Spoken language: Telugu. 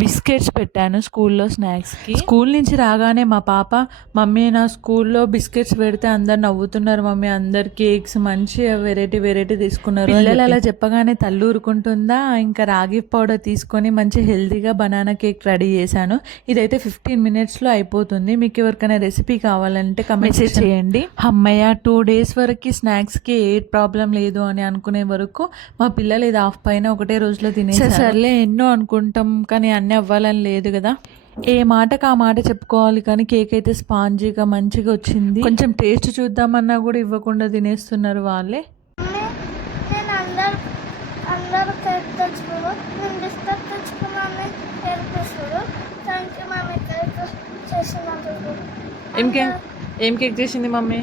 బిస్కెట్స్ పెట్టాను స్కూల్లో స్నాక్స్కి. స్కూల్ నుంచి రాగానే మా పాప మమ్మీ నా స్కూల్లో బిస్కెట్స్ పెడితే అందరు నవ్వుతున్నారు మమ్మీ అందరు కేక్స్ మంచి వెరైటీ వెరైటీ తీసుకున్నారు. పిల్లలు అలా చెప్పగానే తల్లు ఊరుకుంటుందా? ఇంకా రాగి పౌడర్ తీసుకొని మంచి హెల్తీగా బనానా కేక్ రెడీ చేశాను. ఇదైతే ఫిఫ్టీన్ మినిట్స్లో అయిపోతుంది. మీకు ఎవరికైనా రెసిపీ కావాలంటే కమెంట్ చేయండి. అమ్మయ్య టూ డేస్ వరకు స్నాక్స్కి ఏ ప్రాబ్లం లేదు అని అనుకునే వరకు మా పిల్లలు ఇది ఆఫ్ పైన ఒకటే రోజులో తినేసారు సర్లే ఎన్నో అనుకుంటాం కానీ అన్నీ అవ్వాలని లేదు కదా. ఏ మాటకు ఆ మాట చెప్పుకోవాలి కానీ కేక్ అయితే స్పాంజీగా మంచిగా వచ్చింది. కొంచెం టేస్ట్ చూద్దామన్నా కూడా ఇవ్వకుండా తినేస్తున్నారు వాళ్ళే. ఏం కేక్ ఏం కేక్ చేసింది మమ్మీ